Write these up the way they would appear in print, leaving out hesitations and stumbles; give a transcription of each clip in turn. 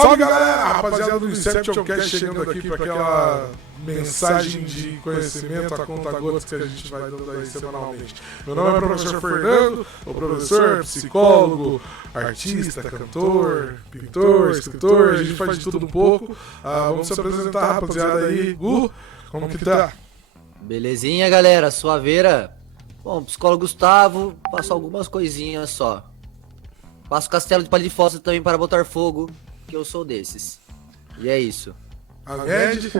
Salve galera, rapaziada do Inception Cast chegando aqui para aquela mensagem de conhecimento a conta gotas que a gente vai dando aí semanalmente. Meu nome é o professor Fernando, o professor, psicólogo, artista, cantor, pintor, escritor, a gente faz de tudo um pouco. Vamos se apresentar, rapaziada aí. Gu, como que tá? Belezinha, galera, suaveira. Bom, psicólogo Gustavo, passo algumas coisinhas só. Passo castelo de palha de fósforo também para botar fogo, que eu sou desses. E é isso. Ahmed.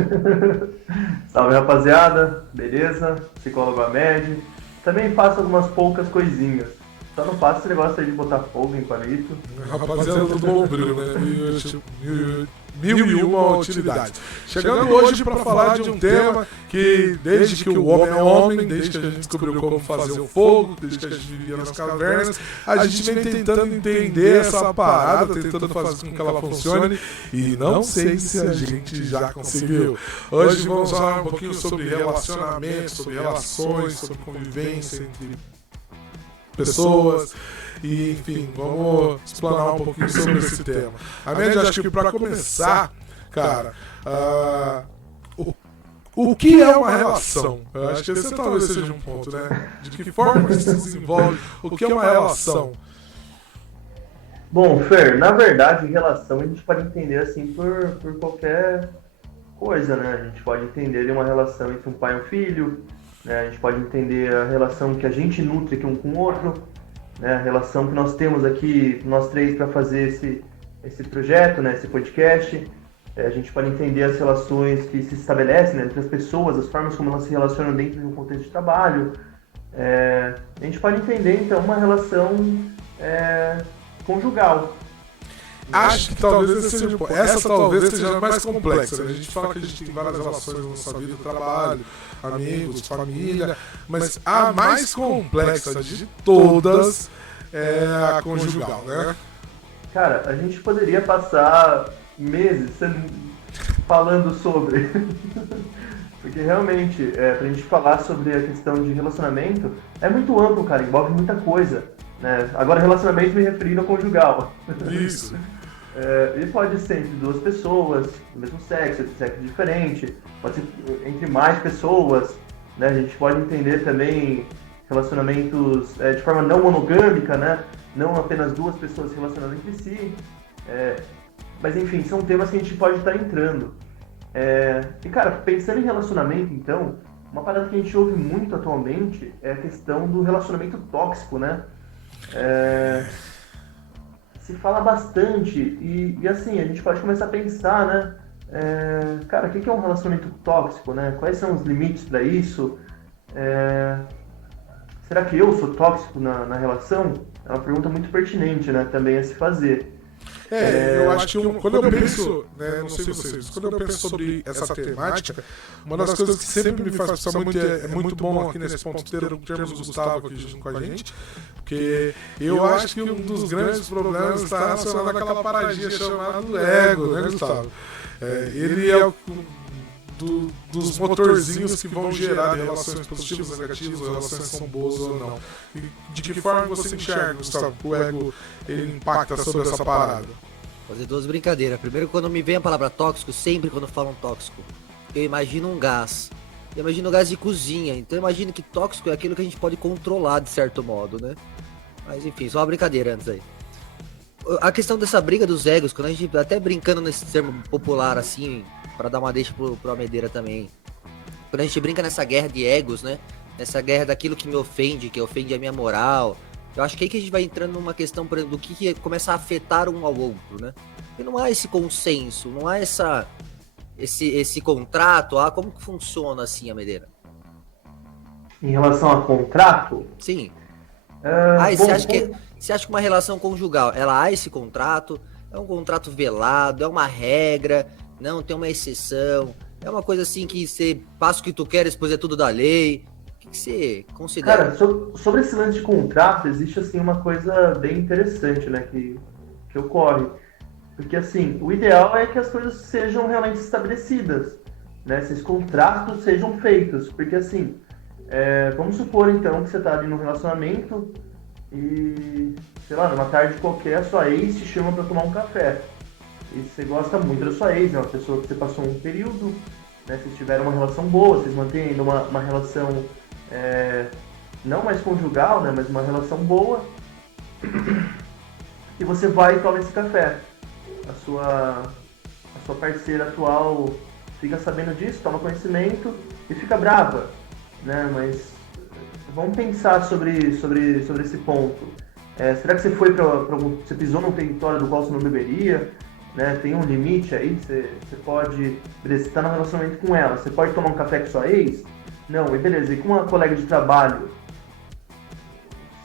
Salve, rapaziada, beleza? Psicólogo Ahmed. Também faço algumas poucas coisinhas. Só não faço esse negócio aí de botar fogo em palito. Rapaziada do Bombril, né? Mil e uma utilidades. Chegando hoje para falar de um tema que, desde que o homem é homem, desde que a gente descobriu como fazer o fogo, desde que a gente vivia nas cavernas, a gente vem tentando entender essa parada, tentando fazer com que ela funcione, e não sei se a gente já conseguiu. Hoje vamos falar um pouquinho sobre relacionamento, sobre relações, sobre convivência entre pessoas. E, enfim, vamos explanar um pouquinho sobre esse tema. A média, acho que para começar, cara, o que é uma relação? Eu acho que esse talvez seja um ponto, né? De que forma isso se desenvolve? O que é uma relação? Bom, Fer, na verdade, relação a gente pode entender assim por qualquer coisa, né? A gente pode entender uma relação entre um pai e um filho, né? A gente pode entender a relação que a gente nutre aqui um com o outro, né, a relação que nós temos aqui, nós três, para fazer esse projeto, né, esse podcast. A gente pode entender as relações que se estabelecem, né, entre as pessoas, as formas como elas se relacionam dentro de um contexto de trabalho. A gente pode entender, então, uma relação conjugal. Acho que talvez essa talvez seja a mais complexa, né? A gente fala que a gente tem várias relações na nossa vida, trabalho, amigos, família, mas a mais complexa de todas é a conjugal, né? Cara, a gente poderia passar meses falando sobre, porque realmente, pra gente falar sobre a questão de relacionamento, é muito amplo, cara, envolve muita coisa, né? Agora, relacionamento me referindo ao conjugal. Isso. E pode ser entre duas pessoas do mesmo sexo, de sexo diferente, pode ser entre mais pessoas, né? A gente pode entender também relacionamentos de forma não monogâmica, né? Não apenas duas pessoas se relacionando entre si. Mas enfim, são temas que a gente pode estar entrando. E cara, pensando em relacionamento, então, uma parada que a gente ouve muito atualmente é a questão do relacionamento tóxico, né? Se fala bastante e assim, a gente pode começar a pensar, né? Cara, o que é um relacionamento tóxico, né? Quais são os limites para isso? Será que eu sou tóxico na relação? É uma pergunta muito pertinente, né? Também a se fazer. Eu acho que quando eu penso, né, não sei vocês, quando eu penso sobre essa temática, uma das coisas que sempre me faz pensar muito é muito bom aqui nesse ponto termos o Gustavo aqui junto com a gente, porque eu acho que um dos grandes problemas está relacionado àquela paradinha chamada ego, né, Gustavo? Ele é dos motorzinhos que vão gerar relações positivas, negativas, relações são boas ou não. E de que forma você enxerga, Gustavo, que o ego ele impacta sobre essa parada? Vou fazer duas brincadeiras. Primeiro, quando me vem a palavra tóxico, sempre quando falam tóxico, eu imagino um gás. Eu imagino gás de cozinha. Então eu imagino que tóxico é aquilo que a gente pode controlar de certo modo, né? Mas enfim, só uma brincadeira antes aí. A questão dessa briga dos egos, quando a gente, até brincando nesse termo popular assim, para dar uma deixa pro Amedeira também. Quando a gente brinca nessa guerra de egos, né? Nessa guerra daquilo que me ofende, que ofende a minha moral. Eu acho que aí que a gente vai entrando numa questão, por exemplo, do que começa a afetar um ao outro, né? E não há esse consenso, não há esse contrato. Como que funciona assim, Amedeira? Em relação a contrato? Sim. Bom, Você acha que uma relação conjugal, ela há esse contrato? É um contrato velado? É uma regra? Não, tem uma exceção? É uma coisa assim que você passa o que tu queres, depois é tudo da lei? O que você considera? Cara, sobre esse lance de contrato, existe assim uma coisa bem interessante, né, que ocorre. Porque assim, o ideal é que as coisas sejam realmente estabelecidas, né, esses contratos sejam feitos. Porque assim, vamos supor então que você tá ali num relacionamento e, sei lá, numa tarde qualquer, a sua ex te chama pra tomar um café. e você gosta muito da sua ex, é uma pessoa que você passou um período, né? Vocês tiveram uma relação boa, vocês mantêm ainda uma relação não mais conjugal, né? Mas uma relação boa. E você vai e toma esse café. A sua parceira atual fica sabendo disso, toma conhecimento e fica brava, né? Mas vamos pensar sobre esse ponto. Será que você foi você pisou num território do qual você não deveria? Né? Tem um limite aí? Você pode... Beleza, você está no relacionamento com ela, você pode tomar um café com sua ex? Não, e beleza, e com uma colega de trabalho?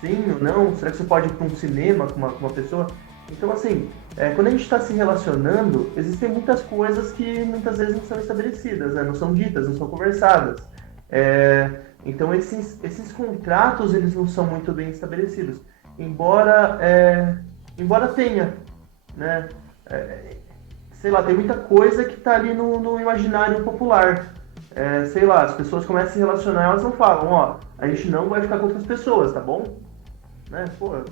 Sim ou não? Será que você pode ir para um cinema com uma pessoa? Então, assim, quando a gente está se relacionando, existem muitas coisas que muitas vezes não são estabelecidas, né? Não são ditas, não são conversadas. Então, esses contratos, eles não são muito bem estabelecidos. Embora tenha, né? Sei lá, tem muita coisa que está ali no imaginário popular. Sei lá, as pessoas começam a se relacionar, elas não falam, ó, a gente não vai ficar com outras pessoas, tá bom? Né? Pô, a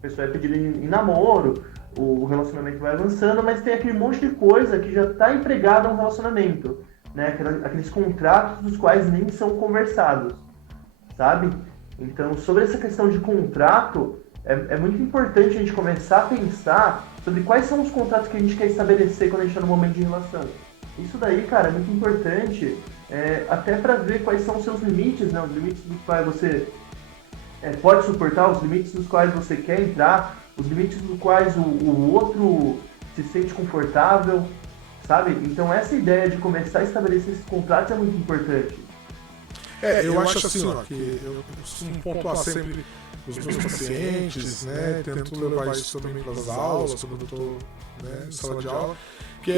pessoa é pedida em namoro, o relacionamento vai avançando, mas tem aquele monte de coisa que já está empregada no relacionamento, né? Aqueles contratos dos quais nem são conversados, sabe? Então, sobre essa questão de contrato, é muito importante a gente começar a pensar sobre quais são os contratos que a gente quer estabelecer quando a gente está no momento de relação. Isso daí, cara, é muito importante, até para ver quais são os seus limites, né? Os limites dos quais você pode suportar, os limites dos quais você quer entrar, os limites dos quais o outro se sente confortável, sabe? Então essa ideia de começar a estabelecer esses contratos é muito importante. Eu acho assim, ó, que eu costumo pontuar sempre os meus pacientes, né? Tento levar isso também para as aulas, quando eu estou em sala de aula, que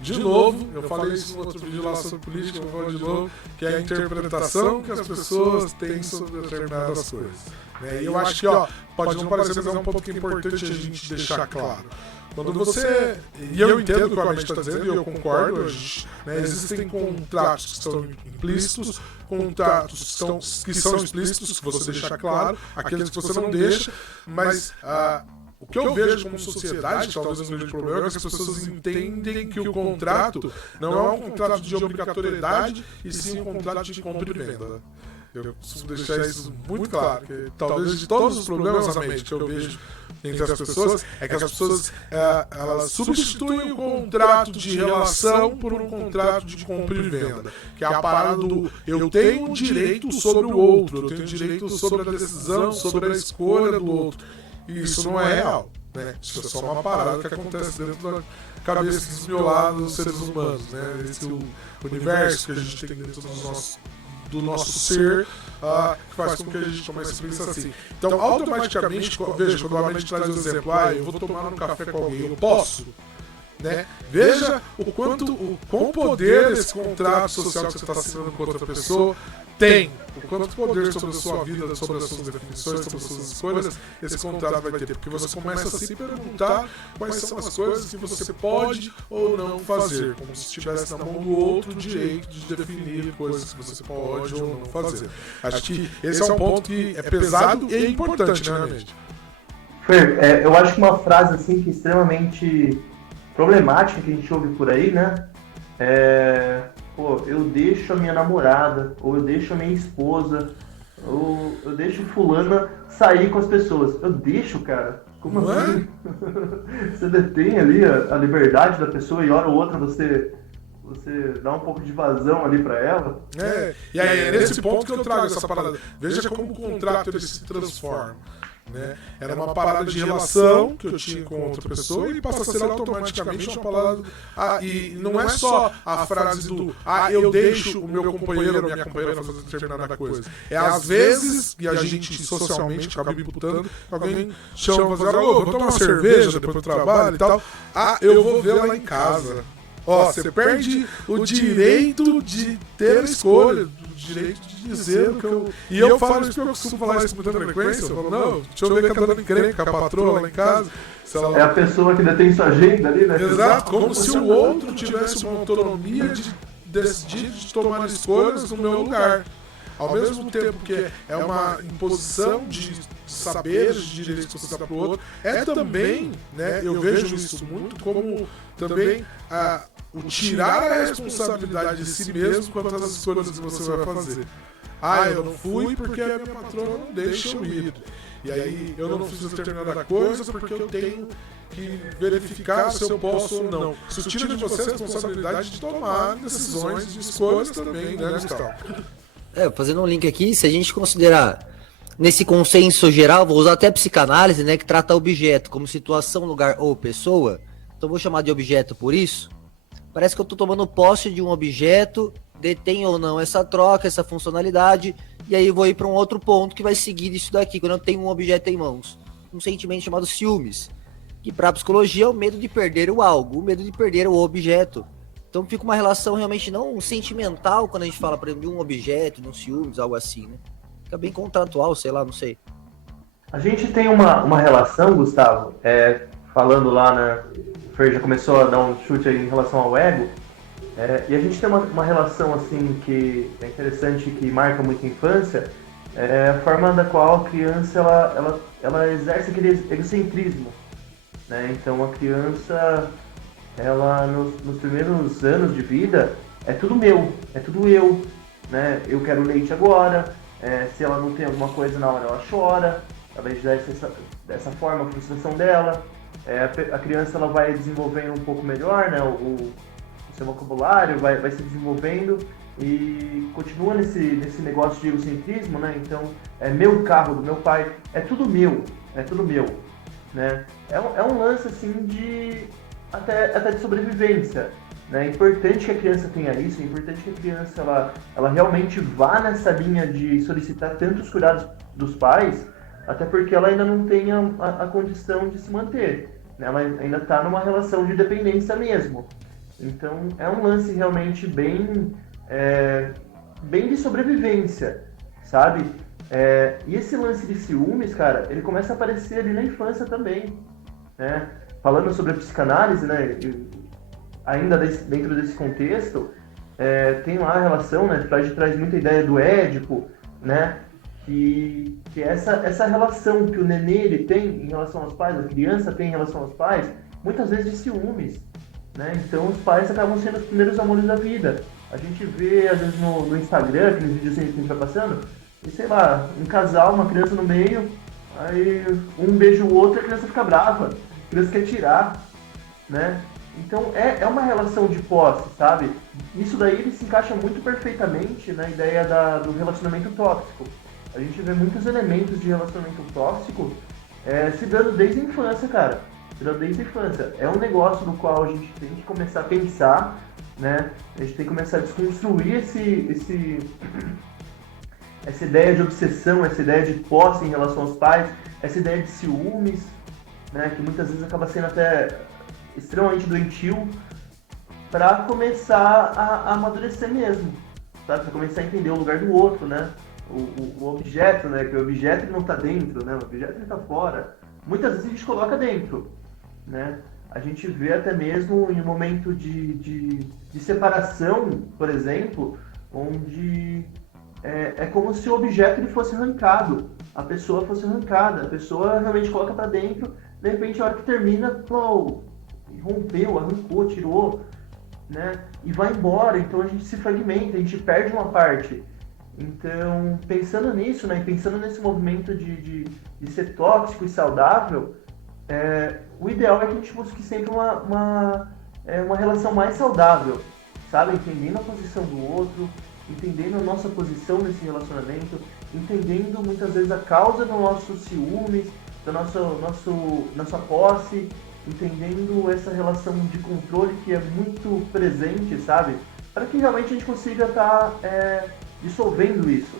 de novo, eu falei isso no outro vídeo lá sobre política, eu vou falar de novo, que é a interpretação que as pessoas têm sobre determinadas coisas. Né? E eu acho que, ó, pode não parecer, mas é um ponto que é importante a gente deixar claro. Quando você... E eu entendo o que o Ahmed está dizendo, e eu concordo, né, existem contratos que estão implícitos, contratos que são explícitos, que você deixa claro, aqueles que você não deixa, mas... o que eu vejo como sociedade, talvez o grande problema, é que as pessoas entendem que o contrato não é um contrato de obrigatoriedade, e sim um contrato de compra e venda. Eu preciso deixar isso muito claro, que talvez de todos os problemas que eu vejo entre as pessoas, é que as pessoas elas substituem o contrato de relação por um contrato de compra e venda, que é a parada do eu tenho direito sobre o outro, eu tenho direito sobre a decisão, sobre a escolha do outro. E isso não é real, né? Isso é só uma parada que acontece dentro da cabeça desmiolada dos seres humanos, né? Esse universo que a gente tem dentro do nosso ser, que faz com que a gente comece a pensar assim. Então, automaticamente, veja, quando a mente traz o exemplo, eu vou tomar um café com alguém, eu posso? Né? Veja o quão poder esse contrato social que você está assinando com outra pessoa tem, o quanto poder sobre a sua vida, sobre as suas definições, sobre as suas escolhas esse contrato vai ter, porque você começa a se perguntar quais são as coisas que você pode ou não fazer, como se estivesse na mão do outro o direito de definir coisas que você pode ou não fazer. Acho que esse é um ponto que é pesado e importante, né, mente? Fer, eu acho que uma frase assim que é extremamente problemática que a gente ouve por aí, né? Pô, eu deixo a minha namorada, ou eu deixo a minha esposa, ou eu deixo fulana sair com as pessoas. Eu deixo, cara? Como assim? Você detém ali a liberdade da pessoa e hora ou outra você dá um pouco de vazão ali pra ela. E aí é nesse ponto que eu trago essa parada. Veja como o contrato ele se transforma. Né? Era uma parada de relação que eu tinha com outra pessoa e passa a ser automaticamente uma palavra. E não é só a frase do eu deixo o meu companheiro ou minha companheira fazer determinada coisa. Às vezes, e a gente socialmente acaba imputando, alguém chama pra fazer, vou tomar uma cerveja depois do trabalho e tal. Eu vou ver lá em casa. Você perde o direito de ter a escolha, o direito de dizer o que eu... E eu falo isso porque eu costumo falar isso com muita frequência. Eu falo, não, deixa eu ver que tá dando encrenca com a patroa lá em casa. É a pessoa que detém sua agenda ali, né? Exato, como se o outro tivesse uma autonomia de decidir, de tomar escolhas no meu lugar. Ao mesmo tempo que é uma imposição de saberes de direitos que você dá pro outro, é também, né, eu vejo isso muito como também o tirar a responsabilidade de si mesmo quanto às escolhas que você vai fazer. Eu não fui porque a minha patroa não deixa eu ir. E aí eu não fiz determinada coisa porque eu tenho que verificar se eu posso ou não. Isso tira de você a responsabilidade de tomar decisões, de escolhas também, né, Gustavo? Fazendo um link aqui, se a gente considerar nesse consenso geral, vou usar até a psicanálise, né, que trata objeto como situação, lugar ou pessoa, então vou chamar de objeto por isso. Parece que eu estou tomando posse de um objeto, detém ou não essa troca, essa funcionalidade, e aí eu vou ir para um outro ponto que vai seguir isso daqui, quando eu tenho um objeto em mãos. Um sentimento chamado ciúmes, que para a psicologia é o medo de perder o algo, o medo de perder o objeto. Então fica uma relação realmente não sentimental quando a gente fala, por exemplo, de um objeto, de um ciúmes, algo assim, né? Fica bem contratual, sei lá, não sei. A gente tem uma relação, Gustavo, falando lá, né, o Fer já começou a dar um chute aí em relação ao ego, e a gente tem uma relação assim que é interessante, que marca muito a infância, a forma da qual a criança ela exerce aquele egocentrismo, né? Então a criança, ela nos primeiros anos de vida, é tudo meu, é tudo eu, né? Eu quero leite agora, se ela não tem alguma coisa na hora, ela chora, ela exerce dessa forma a frustração dela. A criança ela vai desenvolvendo um pouco melhor, né? O seu vocabulário vai se desenvolvendo e continua nesse negócio de egocentrismo, né? Então, é meu carro do meu pai, é tudo meu, né? É um lance assim até de sobrevivência, né? É importante que a criança tenha isso, é importante que a criança ela realmente vá nessa linha de solicitar tantos cuidados dos pais, até porque ela ainda não tem a condição de se manter, né? Ela ainda está numa relação de dependência mesmo. Então é um lance realmente bem de sobrevivência, sabe? E esse lance de ciúmes, cara, ele começa a aparecer ali na infância também, né? Falando sobre a psicanálise, né? Ainda dentro desse contexto, tem lá a relação, né? Freud traz muita ideia do Édipo, né? Que essa relação que o nenê ele tem em relação aos pais, a criança tem em relação aos pais, muitas vezes de ciúmes, né? Então os pais acabam sendo os primeiros amores da vida. A gente vê, às vezes, no Instagram, aqueles vídeos que a gente vai passando, e sei lá, um casal, uma criança no meio, aí um beija o outro e a criança fica brava, a criança quer tirar, né? Então é uma relação de posse, sabe? Isso daí ele se encaixa muito perfeitamente na ideia do relacionamento tóxico. A gente vê muitos elementos de relacionamento tóxico se dando desde a infância, cara. Se dando desde a infância. É um negócio no qual a gente tem que começar a pensar, né? A gente tem que começar a desconstruir essa ideia de obsessão, essa ideia de posse em relação aos pais, essa ideia de ciúmes, né? Que muitas vezes acaba sendo até extremamente doentio, para começar a amadurecer mesmo, sabe? Para começar a entender o lugar do outro, né? O objeto, né? Que o objeto ele não está dentro, né? O objeto ele está fora. Muitas vezes a gente coloca dentro, né? A gente vê até mesmo em um momento de separação, por exemplo, onde é como se o objeto ele fosse arrancado, a pessoa fosse arrancada, a pessoa realmente coloca para dentro, de repente a hora que termina, pô, rompeu, arrancou, tirou, né? E vai embora, então a gente se fragmenta, a gente perde uma parte. Então, pensando nisso, né, e pensando nesse movimento de ser tóxico e saudável, o ideal é que a gente busque sempre uma relação mais saudável, sabe? Entendendo a posição do outro, entendendo a nossa posição nesse relacionamento, entendendo muitas vezes a causa do nosso ciúmes, da nossa posse, entendendo essa relação de controle que é muito presente, sabe? Para que realmente a gente consiga estar dissolvendo isso.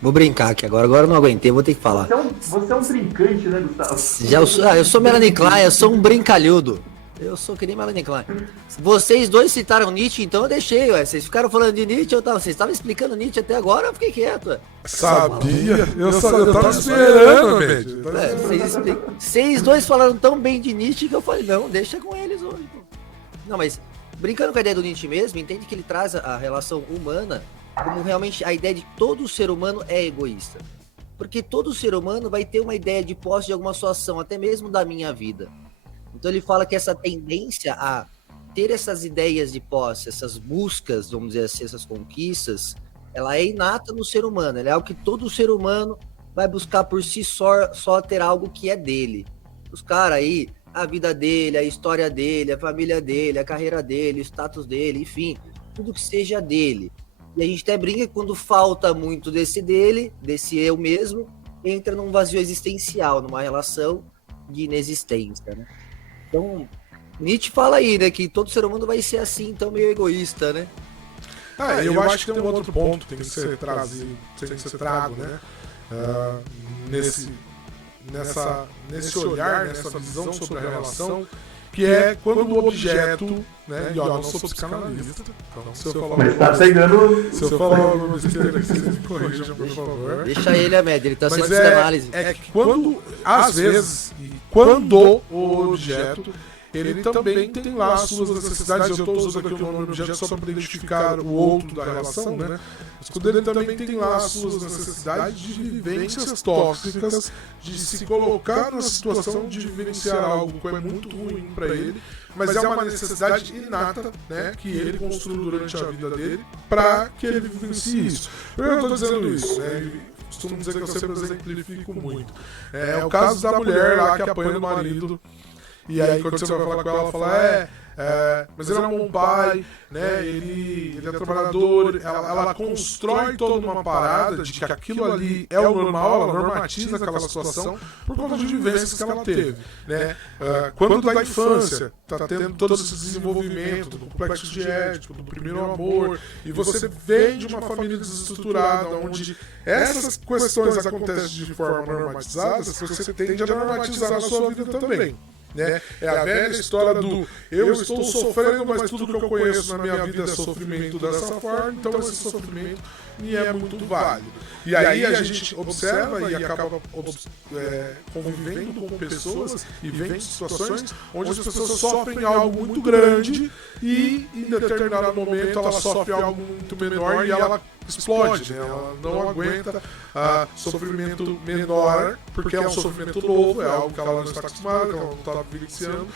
Vou brincar aqui agora eu não aguentei, vou ter que falar. Você é um brincante, né, Gustavo? Eu sou Melanie Klein, eu sou um brincalhudo. Eu sou que nem Melanie Klein. Vocês dois citaram Nietzsche, então eu deixei, ué. Vocês ficaram falando de Nietzsche, vocês estavam explicando Nietzsche até agora, eu fiquei quieto, ué. Sabia? Eu tava esperando, velho. Vocês dois falaram tão bem de Nietzsche que eu falei, não, deixa com eles hoje, pô. Não, mas brincando com a ideia do Nietzsche mesmo, entende que ele traz a relação humana como realmente a ideia de que todo ser humano é egoísta. Porque todo ser humano vai ter uma ideia de posse de alguma situação, até mesmo da minha vida. Então ele fala que essa tendência a ter essas ideias de posse, essas buscas, vamos dizer assim, essas conquistas, ela é inata no ser humano, ela é algo que todo ser humano vai buscar por si só ter algo que é dele. Os caras aí, a vida dele, a história dele, a família dele, a carreira dele, o status dele, enfim, tudo que seja dele. E a gente até brinca que quando falta muito desse dele, desse eu mesmo, entra num vazio existencial, numa relação de inexistência, né? Então, Nietzsche fala aí, né, que todo ser humano vai ser assim, então meio egoísta, né? Eu acho que tem um outro ponto que tem que ser trazido, tem que ser trago, né? Nesse olhar, nessa visão sobre a relação, que é quando o objeto, né? E ó, eu não sou psicanalista, então se eu falar Mas tá pegando. se eu falar uma besteira aqui, vocês me corrijam, por favor. Deixa ele, Amédio, ele tá sendo Mas psicanálise. é que quando, às vezes, quando o objeto, ele também tem lá as suas necessidades. Eu estou usando aqui o nome objeto só para identificar o outro da relação, né? Mas quando ele também tem lá as suas necessidades de vivências tóxicas, de se colocar na situação de vivenciar algo que é muito ruim para ele, mas é uma necessidade inata, né, que ele construiu durante a vida dele para que ele vivencie isso. Eu estou dizendo isso, né? Costumo dizer que eu sempre exemplifico muito. É o caso da mulher lá que apanha o marido. E aí quando você vai falar com ela, ela fala, mas ele é um bom pai, né? Ele é trabalhador, ela constrói toda uma parada de que aquilo ali é o normal, ela normatiza aquela situação por conta de vivências que ela teve, né? Quando da infância, tá tendo todo esse desenvolvimento do complexo de Édipo, do primeiro amor, e você vem de uma família desestruturada, onde essas questões acontecem de forma normatizada, você tende a normatizar na sua vida também. Né? É a velha história do eu estou sofrendo, mas tudo que eu conheço na minha vida é sofrimento dessa forma, então esse sofrimento me é muito válido. E aí a gente observa e acaba convivendo com pessoas e vem situações onde as pessoas sofrem algo muito grande e em determinado momento ela sofre algo muito menor e ela explode, né? Ela não aguenta sofrimento menor, porque é um sofrimento novo, é algo que ela não está acostumada, que ela não está vivenciando.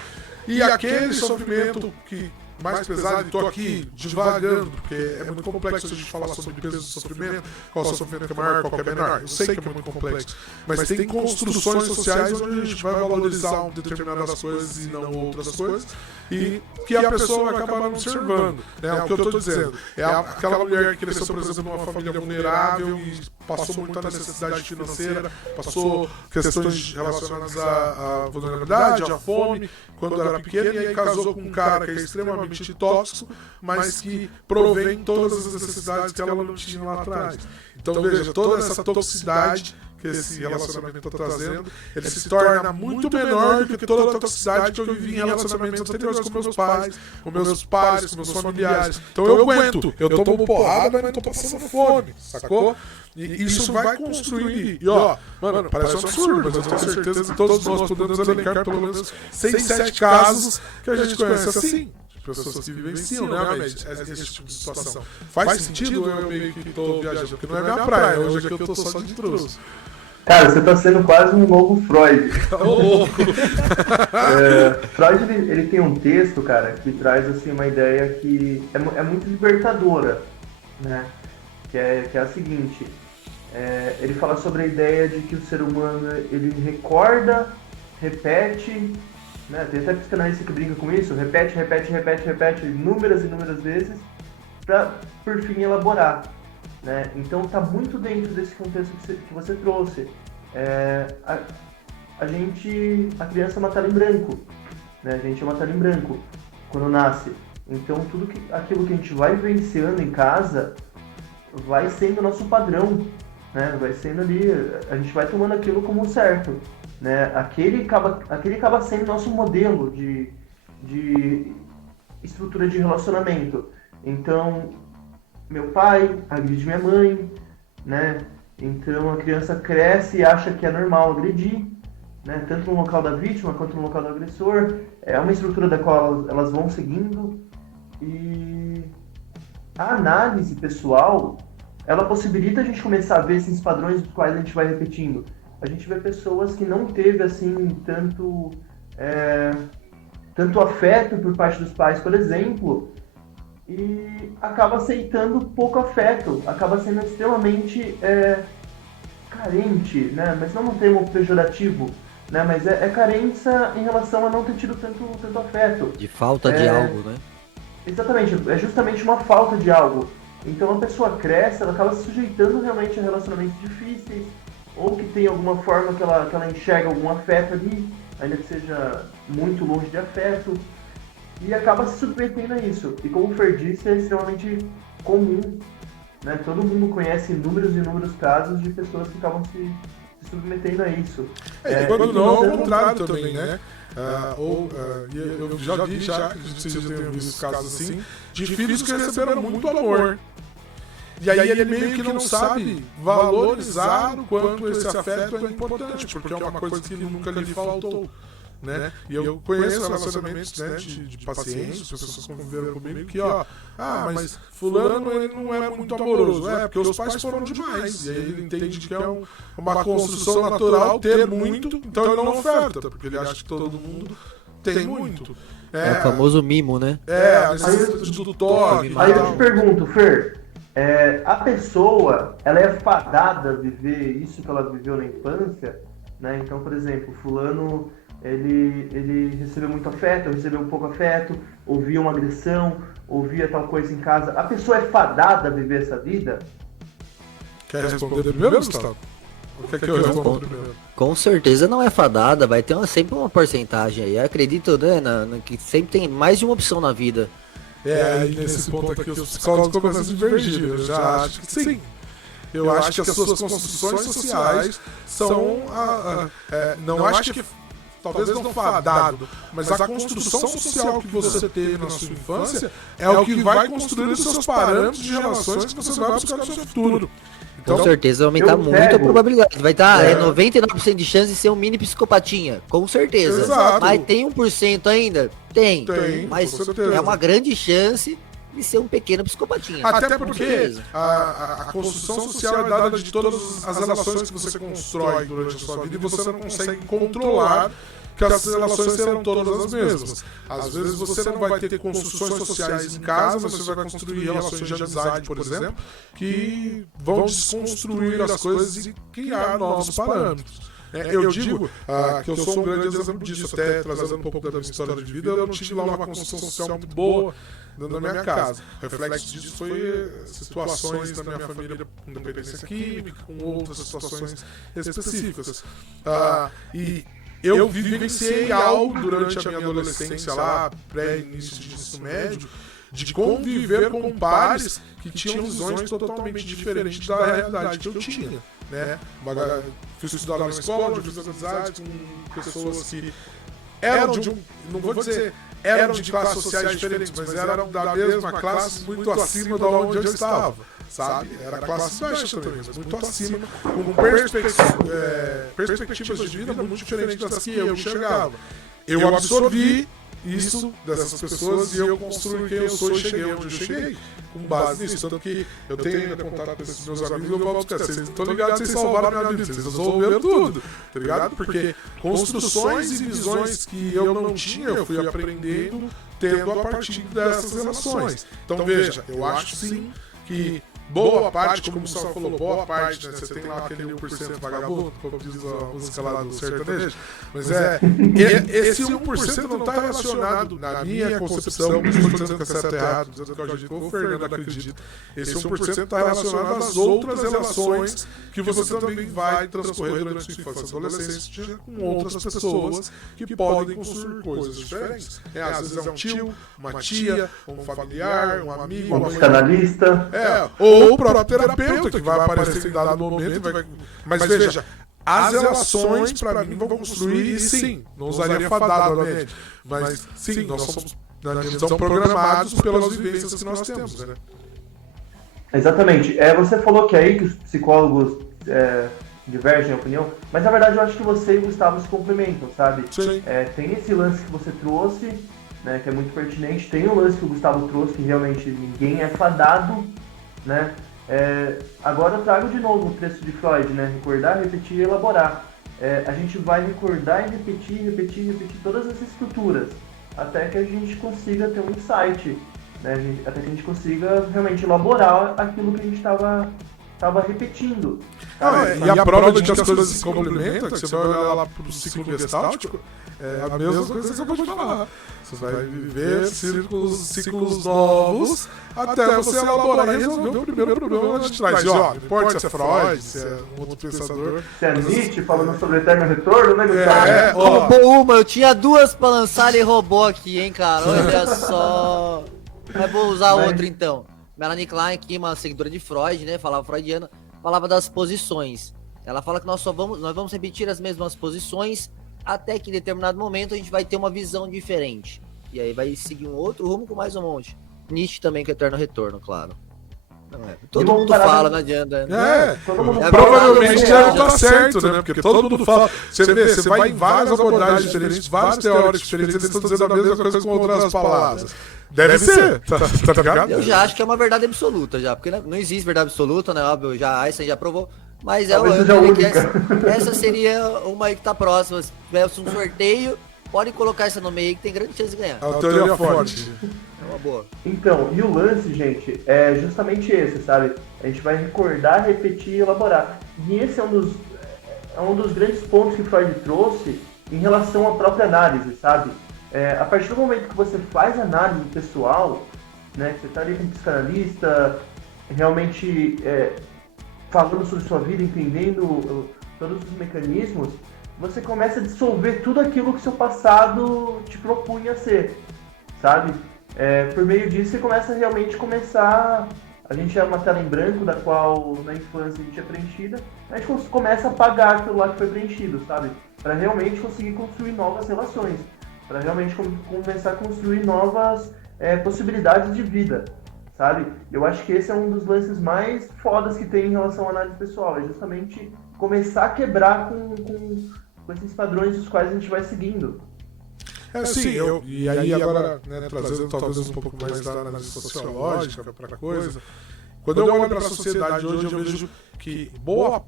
E aquele sofrimento que mais pesado, e estou aqui divagando, porque é muito complexo a gente falar sobre peso do sofrimento, qual sofrimento que é maior, qual que é menor. Eu sei que é muito complexo, mas tem construções sociais onde a gente vai valorizar determinadas coisas e não outras coisas, e que a pessoa vai acabar não observando. Né? O que eu estou dizendo é aquela mulher que cresceu, por exemplo, numa família vulnerável e passou muita necessidade financeira, passou questões relacionadas à vulnerabilidade, à fome, quando era pequena, e aí casou com um cara que é extremamente tóxico, mas que provém todas as necessidades que ela não tinha lá atrás. Então veja, toda essa toxicidade que esse relacionamento está trazendo, ele se torna muito menor do que toda a toxicidade que eu vivi em relacionamentos anteriores com meus pais, com meus pares, com meus familiares. Então eu aguento, eu tomo porrada, mas não tô passando fome, sacou? E isso vai construir. E ó, mano, parece um absurdo, mas eu tenho certeza que todos nós podemos elencar pelo menos 6, 7 casos que a gente conhece assim. Pessoas que vivenciam, né, Ahmed, esse tipo de situação. Faz sentido ou eu meio que tô viajando? Porque não é minha praia, hoje aqui eu tô só de intruso. Cara, você tá sendo quase um novo Freud. Ô, louco! Freud, ele tem um texto, cara, que traz, assim, uma ideia que é muito libertadora, né? Que é a seguinte, ele fala sobre a ideia de que o ser humano, ele recorda, repete, né? Tem até psicanalista que brinca com isso, repete inúmeras vezes, pra, por fim, elaborar. Né? Então está muito dentro desse contexto que você trouxe. A criança é uma tela em branco, né? A gente é uma tela em branco quando nasce. Então aquilo que a gente vai vivenciando em casa vai sendo o nosso padrão, né? Vai sendo ali, a gente vai tomando aquilo como certo, né? Aquele acaba sendo nosso modelo de estrutura de relacionamento. Então meu pai agride minha mãe, né? Então a criança cresce e acha que é normal agredir, né? Tanto no local da vítima quanto no local do agressor. É uma estrutura da qual elas vão seguindo. E a análise pessoal, ela possibilita a gente começar a ver esses padrões dos quais a gente vai repetindo. A gente vê pessoas que não teve, assim, tanto afeto por parte dos pais, por exemplo, e acaba aceitando pouco afeto, acaba sendo extremamente carente, né? Mas não um termo pejorativo, né? Mas é carência em relação a não ter tido tanto afeto. De falta de algo, né? Exatamente, é justamente uma falta de algo. Então a pessoa cresce, ela acaba se sujeitando realmente a relacionamentos difíceis, ou que tem alguma forma que ela enxerga algum afeto ali, ainda que seja muito longe de afeto, e acaba se submetendo a isso. E como o Fer disse, é extremamente comum, né? Todo mundo conhece inúmeros e inúmeros casos de pessoas que acabam se submetendo a isso. Quando não, ao contrário também, né? Eu já vi, vocês já tenham visto casos assim, de filhos que receberam muito amor. E aí ele meio que não sabe valorizar o quanto esse afeto é importante, porque é uma coisa que ele nunca lhe faltou. Né? E eu conheço relacionamentos, né, de pacientes, pessoas que conviveram comigo, que mas fulano ele não é muito amoroso, porque os pais foram demais, e aí ele entende que é uma construção natural ter muito, então ele não oferta, porque ele acha que todo mundo tem muito. É o famoso mimo, né? A necessidade do toque. Aí eu te pergunto, Fer, a pessoa, ela é fadada a viver isso que ela viveu na infância, né? Então, por exemplo, fulano... Ele recebeu muito afeto, recebeu um pouco afeto, ouvia uma agressão, ouvia tal coisa em casa. A pessoa é fadada a viver essa vida? Quer responder primeiro, Gustavo? Ou quer que eu responda primeiro? Com certeza não é fadada, vai ter sempre uma porcentagem aí. Eu acredito, né, que sempre tem mais de uma opção na vida. Aí nesse ponto aqui os psicólogos começam a divergir. Eu já acho que sim. Eu acho que as suas construções sociais são... não acho que... Talvez não fadado, mas a construção social que você teve na sua infância é o que vai construir os seus parâmetros de relações que você vai buscar no seu futuro. Então, com certeza vai aumentar muito a probabilidade. Vai estar 99% de chance de ser um mini psicopatinha, com certeza. Exato. Mas tem 1% ainda? Tem, mas com certeza. é uma grande chance de ser um pequeno psicopatinha. Até porque a construção social é dada de todas as relações que você constrói durante a sua vida e você não consegue controlar que as relações serão todas as mesmas. Às vezes você não vai ter construções sociais em casa, mas você vai construir relações de amizade, por exemplo, que vão desconstruir as coisas e criar novos parâmetros. Eu digo que eu sou um grande exemplo disso, até trazendo um pouco da minha história de vida, eu não tive lá uma construção social muito boa dentro da minha casa. O reflexo disso foi situações da minha família com dependência química, com outras situações específicas. E eu vivenciei algo durante a minha adolescência lá, pré-início de ensino médio, de conviver com pares que tinham visões totalmente diferentes da realidade que eu tinha. Né? Fiz estudar na escola, fiz amizades com pessoas que eram de não vou dizer eram de classes sociais diferentes, mas eram da mesma classe, muito acima de onde eu estava, sabe? Era classe baixa também, mas muito acima, com perspectivas de vida muito diferentes das que eu enxergava. Eu absorvi isso dessas pessoas e eu construí quem eu sou e cheguei onde eu cheguei com base nisso, tanto que eu tenho ainda contato com esses meus amigos e eu falo pra vocês, estão ligados, vocês salvaram a minha vida, vocês resolveram tudo, tá ligado? Porque construções e visões que eu não tinha, eu fui aprendendo tendo a partir dessas relações. Então veja, eu acho sim que boa parte, como o Gustavo falou, boa parte, né? Você tem lá aquele 1% vagabundo, como diz a música lá do sertanejo, mas esse 1% não está relacionado, na minha concepção, não estou dizendo que é certo ou errado, dizendo que eu acredito, como o Fernando acredita, esse 1% está relacionado às outras relações que você também vai transcorrer durante a sua infância e adolescência com outras pessoas que podem construir coisas diferentes. Às vezes é um tio, uma tia, um familiar, um amigo, um psicanalista. Ou o próprio terapeuta que vai aparecer em dado momento. Mas veja, as relações para mim vão construir, e sim, não usaria fadado obviamente, mas sim, nós somos, na minha visão, programados pelas vivências que nós temos, né? Exatamente. Você falou que é aí que os psicólogos divergem a opinião, mas na verdade eu acho que você e o Gustavo se complementam, sabe? Sim. Tem esse lance que você trouxe, né, que é muito pertinente, tem o lance que o Gustavo trouxe, que realmente ninguém é fadado, né? Agora eu trago de novo o texto de Freud, né? Recordar, repetir e elaborar. A gente vai recordar e repetir todas essas estruturas, até que a gente consiga ter um insight, né? Até que a gente consiga realmente elaborar aquilo que a gente estava repetindo. E a prova de que as coisas se complementam, que você vai olhar lá pro ciclo gestáltico, é a mesma coisa que você acabou de falar. Você vai viver ciclos novos até você elaborar e resolver o primeiro problema que a gente traz. E, ó, não importa se é Freud, se é um outro pensador. Se é Nietzsche falando sobre eterno retorno, né, Gustavo? Roubou uma, eu tinha 2 pra lançar e roubou aqui, hein, cara? Olha só. Mas vou usar outra então. Melanie Klein, aqui, uma seguidora de Freud, né? Falava freudiana, falava das posições. Ela fala que nós vamos repetir as mesmas posições até que em determinado momento a gente vai ter uma visão diferente. E aí vai seguir um outro rumo com mais um monte. Nietzsche também, que é eterno retorno, claro. Não é. Todo mundo fala, não adianta. Provavelmente deve estar certo, né? Porque todo mundo fala. Você vê, você vai em várias abordagens diferentes, vários teóricos diferentes, eles estão dizendo a mesma coisa com outras palavras. Deve ser, tá ligado? Eu já acho que é uma verdade absoluta já, porque não existe verdade absoluta, né? Óbvio, Einstein já provou. Mas eu diria que essa seria uma aí que tá próxima. Se tivesse um sorteio, podem colocar essa no meio que tem grande chance de ganhar. A teoria forte. É uma boa. Então, e o lance, gente, é justamente esse, sabe? A gente vai recordar, repetir e elaborar. E esse é um dos grandes pontos que Freud trouxe em relação à própria análise, sabe? A partir do momento que você faz análise pessoal, né, que você está ali com um psicanalista, realmente falando sobre sua vida, entendendo todos os mecanismos, você começa a dissolver tudo aquilo que seu passado te propunha ser, sabe? Por meio disso você começa realmente a gente é uma tela em branco da qual na infância a gente é preenchida, a gente começa a apagar aquilo lá que foi preenchido, sabe? Para realmente conseguir construir novas relações, para realmente começar a construir novas possibilidades de vida, sabe? Eu acho que esse é um dos lances mais fodas que tem em relação à análise pessoal, é justamente começar a quebrar com esses padrões dos quais a gente vai seguindo. E aí agora, né, trazendo talvez um pouco mais da análise sociológica para a coisa, quando eu olho para a sociedade hoje, eu vejo que boa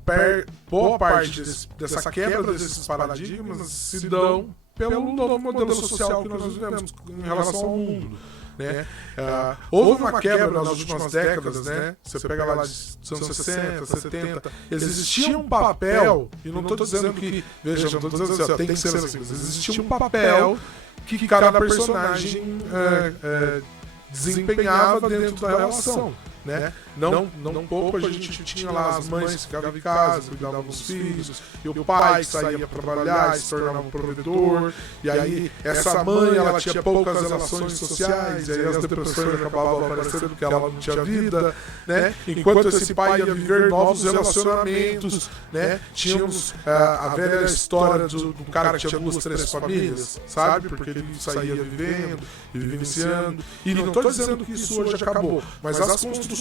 parte dessa quebra desses paradigmas se dão pelo novo modelo social que nós vivemos em relação ao mundo. Né? Houve uma quebra nas últimas décadas, né? Você pega lá dos anos 60, 70, existia um papel, e não estou dizendo que, veja, não estou dizendo assim, tem que ser assim, mas existia um papel que cada personagem desempenhava dentro da relação. Né? Não pouco a gente tinha lá as mães que ficavam em casa, cuidavam dos filhos, e o pai que saía para trabalhar, se tornava um provedor, e aí essa mãe ela tinha poucas relações sociais, e aí as depressões acabavam aparecendo porque ela não tinha vida, né? Enquanto esse pai ia viver novos relacionamentos, né? Tínhamos a velha história do cara que tinha 2, 3 famílias, sabe? Porque ele saía vivendo e vivenciando, e não estou dizendo que isso hoje acabou, mas as construções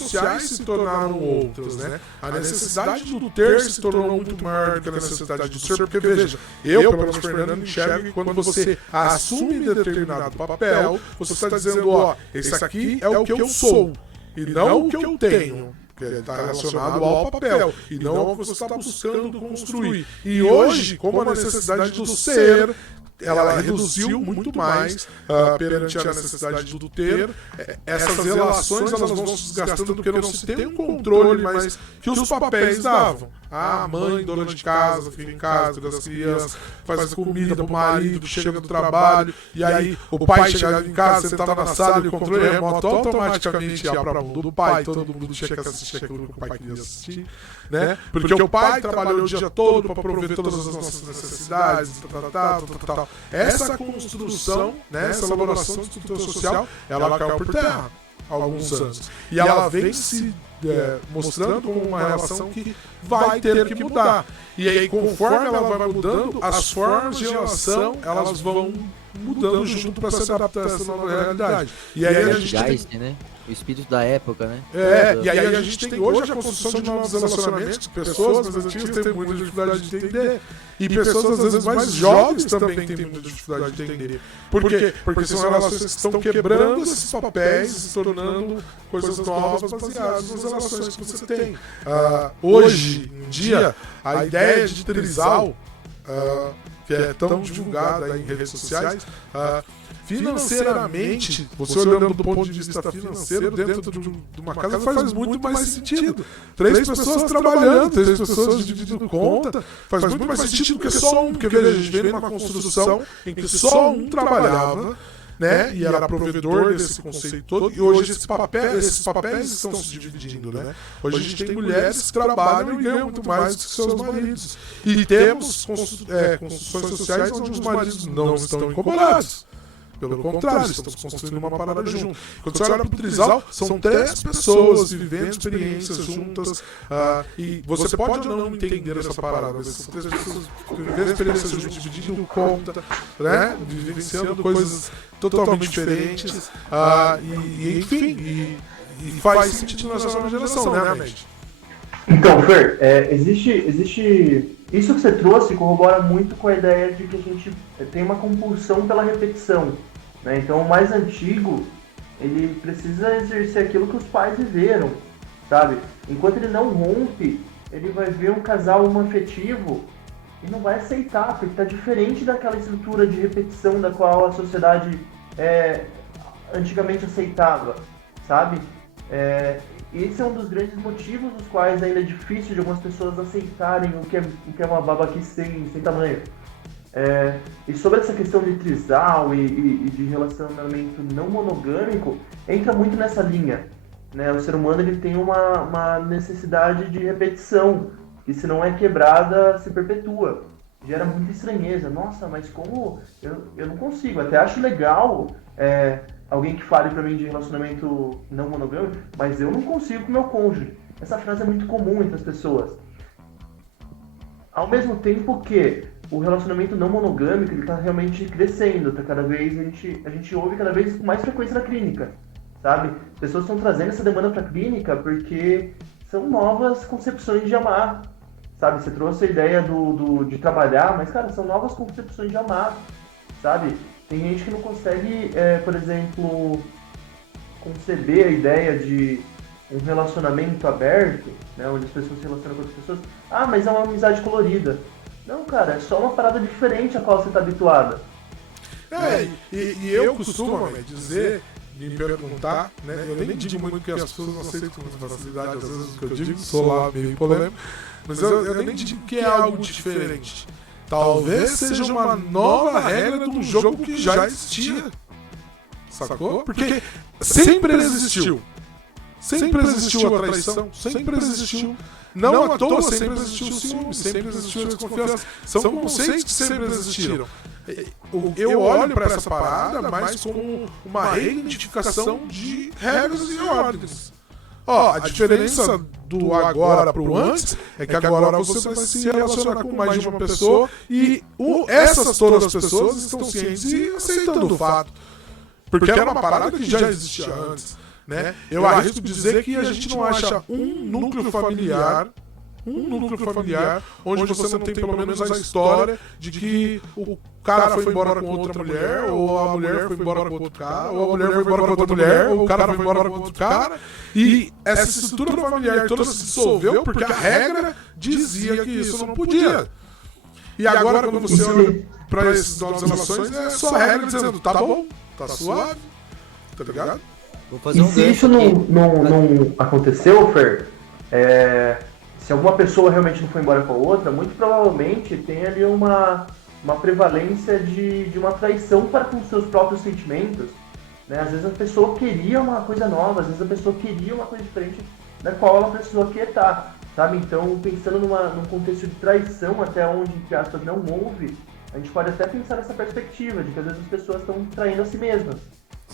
sociais se tornaram outras, né? A necessidade do ter se tornou muito maior do que a necessidade do ser, porque veja, eu, pelo menos Fernando, enxergo que quando você assume determinado papel, você está dizendo, ó, esse aqui é o que eu sou, e não o que eu tenho. Que está relacionado ao papel, e não ao que você está buscando construir. E hoje, como a necessidade do ser ela reduziu muito mais perante a necessidade do ter, essas relações elas vão se desgastando porque não se tem um controle mais que os papéis davam. A mãe, dona de casa, fica em casa, cuida das crianças, faz comida pro marido, chega do trabalho, e aí o pai chegava em casa, sentava na sala e o controle remoto automaticamente ia para o mundo do pai, todo mundo tinha que assistir aquilo que o pai queria assistir, né? Porque o pai trabalhou o dia todo para prover todas as nossas necessidades, tal. Essa construção, né, essa elaboração de estrutura social, ela caiu por terra há alguns anos. E ela vem se mostrando como uma relação que vai ter que mudar. E aí, conforme ela vai mudando, as formas de relação, elas vão mudando junto para se adaptar a essa nova realidade. E aí a gente Geist, né? O espírito da época, né? E aí a gente tem hoje a construção de novos relacionamentos, pessoas mais antigas têm muita dificuldade de entender. E pessoas, às vezes, mais jovens também têm muita dificuldade de entender. Por quê? Porque são relações que estão quebrando esses papéis e se tornando coisas novas baseadas nas relações que você tem. Hoje em dia, a ideia de trisal, que é tão divulgada em redes sociais, financeiramente, você olhando do ponto de vista financeiro, dentro de uma casa faz muito mais sentido. 3 pessoas trabalhando, 3 pessoas dividindo conta, faz muito mais sentido do que só um, porque veja, a gente veio numa construção em que só um trabalhava, né, e era provedor desse conceito todo, e hoje esses papéis estão se dividindo, né? Hoje a gente tem mulheres que trabalham e ganham muito mais do que seus maridos. E temos construções sociais onde os maridos não estão incomodados. Pelo contrário, estamos construindo uma parada junto. Quando você olha para o trisal, são 3 pessoas vivendo experiências juntas. E você pode ou não entender essa parada, mas são 3 pessoas vivendo experiências juntas, dividindo conta, né? Vivenciando coisas totalmente diferentes. Enfim, faz sentido na nova geração, né, mente? Então, Fer, existe. Isso que você trouxe corrobora muito com a ideia de que a gente tem uma compulsão pela repetição. Né? Então, o mais antigo, ele precisa exercer aquilo que os pais viveram, sabe? Enquanto ele não rompe, ele vai ver um casal homoafetivo e não vai aceitar, porque está diferente daquela estrutura de repetição da qual a sociedade antigamente aceitava, sabe? Esse é um dos grandes motivos dos quais ainda é difícil de algumas pessoas aceitarem o que é uma babaquice sem tamanho. E sobre essa questão de trisal e de relacionamento não monogâmico, entra muito nessa linha. Né? O ser humano ele tem uma necessidade de repetição, que se não é quebrada, se perpetua. Gera muita estranheza. Nossa, mas como? Eu não consigo. Até acho legal alguém que fale pra mim de relacionamento não monogâmico, mas eu não consigo com meu cônjuge. Essa frase é muito comum entre as pessoas. Ao mesmo tempo que o relacionamento não monogâmico ele tá realmente crescendo, tá cada vez a gente ouve cada vez com mais frequência na clínica, sabe? As pessoas estão trazendo essa demanda para a clínica porque são novas concepções de amar, sabe? Você trouxe a ideia de trabalhar, mas cara, são novas concepções de amar, sabe? Tem gente que não consegue, por exemplo, conceber a ideia de um relacionamento aberto, né, onde as pessoas se relacionam com outras pessoas. Ah, mas é uma amizade colorida. Não, cara, é só uma parada diferente a qual você está habituada. E eu costumo dizer, me perguntar, né? Eu nem digo muito que as pessoas não aceitam com facilidade, às vezes o que eu digo, sou lá meio polêmico, mas eu nem digo que é algo diferente. Talvez seja uma nova regra de um jogo que já existia. Sacou? Porque sempre existiu. Sempre existiu a traição, sempre existiu. Não à toa sempre existiu o ciúme, sempre existiu a desconfiança. São conceitos que sempre existiram. Eu olho para essa parada mais como uma reidentificação de regras e ordens. A diferença do agora para o antes é que agora você vai se relacionar com mais de uma pessoa e essas todas as pessoas estão cientes e aceitando o fato. Porque era uma parada que já existia antes. Né? Eu arrisco dizer que a gente não acha um núcleo familiar onde você não tem pelo menos a história de que o cara foi embora com outra mulher, ou a mulher foi embora com outro cara, ou a mulher foi embora com outra mulher, ou o cara foi embora com outro cara, e essa estrutura familiar toda se dissolveu porque a regra dizia que isso não podia. E agora quando você olha para essas novas relações, é só a regra dizendo, tá bom, tá suave, tá ligado? E se isso não aconteceu, Fer, se alguma pessoa realmente não foi embora com a outra, muito provavelmente tem ali uma prevalência de uma traição para com seus próprios sentimentos. Né? Às vezes a pessoa queria uma coisa nova, às vezes a pessoa queria uma coisa diferente da qual ela precisou aquietar, sabe? Então, pensando num contexto de traição, até onde, entre aspas, não houve, a gente pode até pensar nessa perspectiva, de que às vezes as pessoas estão traindo a si mesmas.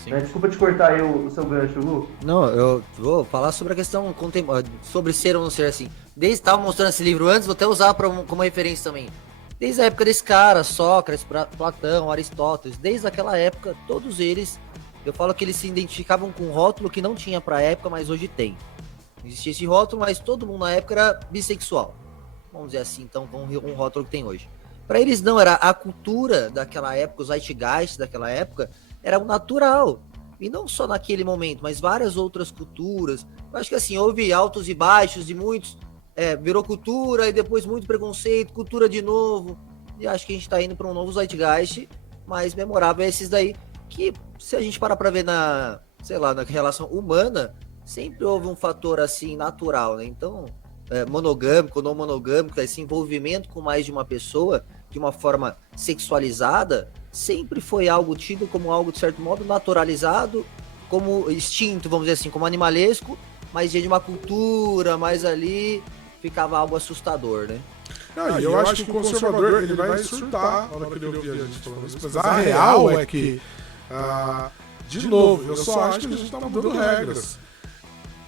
Né? Desculpa te cortar aí o seu gancho, Lu. Não, eu vou falar sobre a questão sobre ser ou não ser assim. Desde estava mostrando esse livro antes, vou até usar como referência também. Desde a época desse cara, Sócrates, Platão, Aristóteles, desde aquela época, todos eles Eu falo que eles se identificavam com um rótulo que não tinha pra época, mas hoje tem. Existia esse rótulo, mas todo mundo na época era bissexual. Vamos dizer assim, então, com um rótulo que tem hoje. Pra eles não, era a cultura daquela época, os zeitgeist daquela época, era o natural. E não só naquele momento, mas várias outras culturas. Eu acho que assim, houve altos e baixos de muitos, virou cultura e depois muito preconceito, cultura de novo. E acho que a gente tá indo para um novo zeitgeist mais memorável, esses daí, que se a gente parar pra ver na relação humana, sempre houve um fator assim natural, né? Então, monogâmico ou não monogâmico, esse envolvimento com mais de uma pessoa de uma forma sexualizada, sempre foi algo tido como algo, de certo modo, naturalizado, como instinto, vamos dizer assim, como animalesco, mas de uma cultura mais ali, ficava algo assustador, né? Não, e eu acho que o conservador ele vai surtar na hora que ele ouvir a gente falando isso, mas a real é que, de novo, eu só acho que a gente tá mudando regras.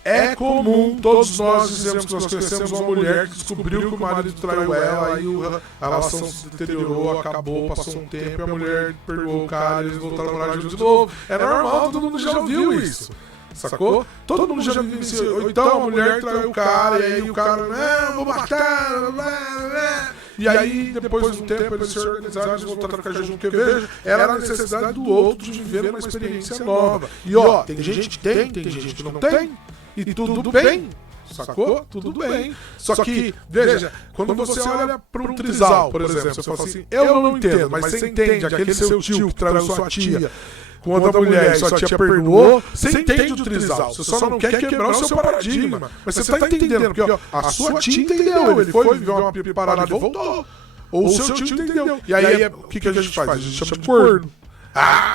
É comum, todos nós dizemos que nós conhecemos uma mulher que descobriu que o marido traiu ela, aí a relação se deteriorou, acabou, passou um tempo, e a mulher perdoou o cara, eles voltaram a morar juntos de novo. É normal, todo mundo já ouviu isso, sacou? Todo mundo já viu isso. Ou então a mulher traiu o cara, e aí o cara, não, vou matar, e aí depois de um tempo eles se organizaram, eles voltaram a ficar juntos, porque veja, era a necessidade do outro de viver uma experiência nova. E ó, tem gente que tem gente que não tem. E tudo bem, sacou? Tudo bem. Só que, veja, quando você olha para um trisal, por exemplo, você fala assim, eu não entendo, mas você entende aquele seu tio que traiu sua tia com outra mulher e sua tia perdoou, você entende o trisal. Você só não quer quebrar o seu paradigma. Mas você está entendendo, porque ó, a sua tia entendeu, ele foi, viveu uma parada e voltou. Ou o seu tio entendeu. E aí, o que a gente faz? A gente chama de corno.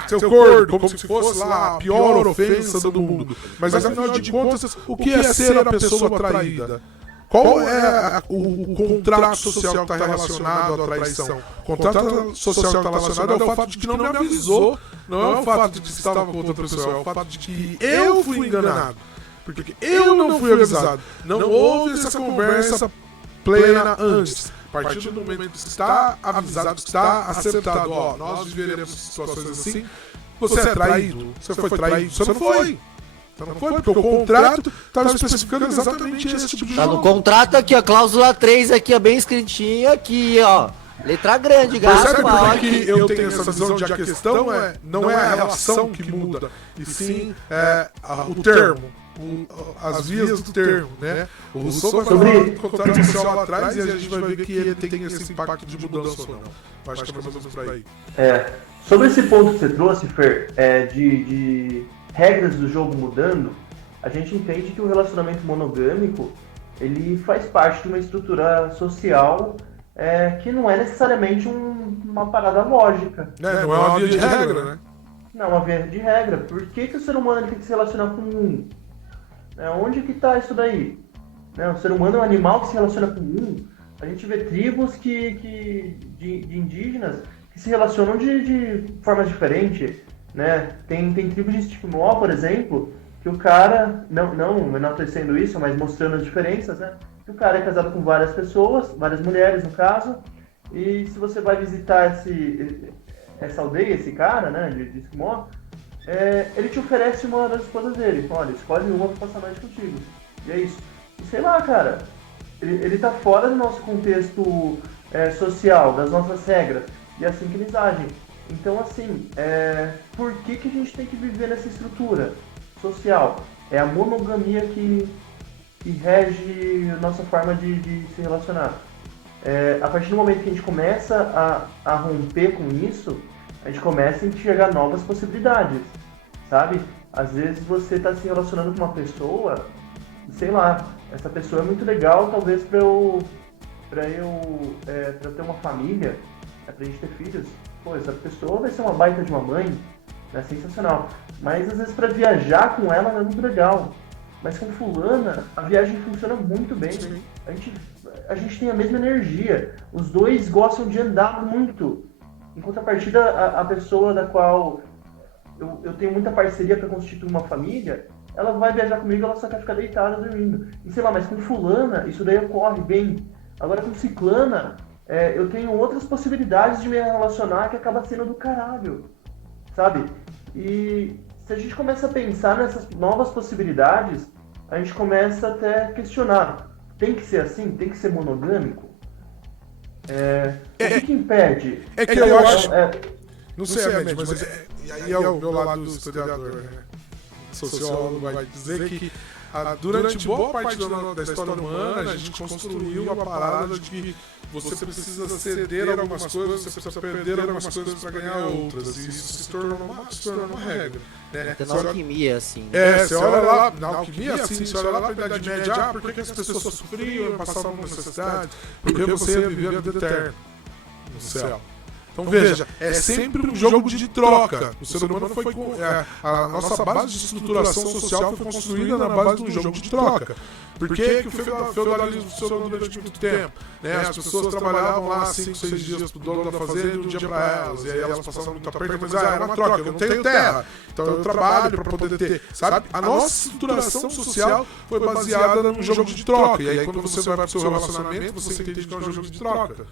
Seu corno, como se fosse lá a pior ofensa do mundo. Mas afinal de contas, o que é ser a pessoa traída? Qual é o contrato social que está relacionado à traição? O contrato social que está relacionado é o fato de que não me avisou, não é o fato de que estava com outra pessoa, é o fato de que eu fui enganado. Porque eu não fui avisado. Não houve essa conversa plena antes. A partir do momento que está avisado, que está acertado, ó, nós viveremos situações assim, você é traído, você foi traído, você não foi. Você não foi, porque o contrato estava especificando exatamente esse tipo de Tá jogo. no contrato aqui, ó, cláusula 3 aqui, ó, bem escritinha aqui, ó. Letra grande, Percebe gato. por que eu tenho essa visão de a questão não é a relação que muda, e sim o termo. As vias do termo, né? O Rousseau vai falar do contrato social lá atrás e a gente vai ver que ele tem esse impacto de mudança ou não. Eu acho que é mais ou menos por aí. Sobre esse ponto que você trouxe, Fer, de regras do jogo mudando, a gente entende que o relacionamento monogâmico ele faz parte de uma estrutura social que não é necessariamente uma parada lógica. Não é uma via de regra, né? Não, uma via de regra. Por que o ser humano ele tem que se relacionar com um? Onde que está isso daí? O ser humano é um animal que se relaciona com um. A gente vê tribos de indígenas que se relacionam de formas diferentes. Né? Tem tribos de Esquimó, por exemplo, que o cara, não enaltecendo isso, mas mostrando as diferenças, né? Que o cara é casado com várias pessoas, várias mulheres no caso, e se você vai visitar essa aldeia, esse cara, né, de Esquimó, ele te oferece uma das esposas dele. Olha, escolhe uma pra passar a noite contigo. E é isso. E sei lá, cara, ele tá fora do nosso contexto social, das nossas regras. E é assim que eles agem. Então, assim, por que a gente tem que viver nessa estrutura social? É a monogamia que rege a nossa forma de se relacionar. A partir do momento que a gente começa a romper com isso, a gente começa a enxergar novas possibilidades, sabe? Às vezes você está se relacionando com uma pessoa, sei lá, essa pessoa é muito legal, talvez para eu ter uma família, pra gente ter filhos. Pô, essa pessoa vai ser uma baita de uma mãe, é sensacional. Mas às vezes para viajar com ela não é muito legal. Mas com fulana, a viagem funciona muito bem. A gente tem a mesma energia. Os dois gostam de andar muito. Em contrapartida, a pessoa da qual eu tenho muita parceria para constituir uma família, ela vai viajar comigo, ela só quer ficar deitada dormindo. E sei lá, mas com fulana, isso daí ocorre bem. Agora com ciclana, eu tenho outras possibilidades de me relacionar que acaba sendo do caralho, sabe? E se a gente começa a pensar nessas novas possibilidades, a gente começa até a questionar. Tem que ser assim? Tem que ser monogâmico? O que impede? É que eu acho... Não sei, mas e aí é o meu lado do historiador, né? O sociólogo vai dizer que durante boa parte da história humana a gente construiu a parada de que você precisa ceder algumas coisas, você precisa perder algumas coisas para ganhar outras. E isso se tornou uma regra. Né? Até na alquimia, assim. Você olha lá, na alquimia, assim, você olha lá para a Idade Média, por que as pessoas sofriam, passavam necessidade? Porque você ia viver a vida eterna no céu. Então veja, é sempre um jogo de troca. O ser humano foi a nossa base de estruturação social foi construída na base de um jogo de troca. Por que o feudalismo funcionou durante muito tempo? Né? As pessoas trabalhavam lá 5, 6 dias pro dono da fazenda e um dia para elas. E aí elas passavam muito aperto, mas era uma troca, eu não tenho terra. Então eu trabalho para poder ter. Sabe? A nossa estruturação social foi baseada num jogo de troca. E aí quando você vai pro seu relacionamento, você entende que é um jogo de troca.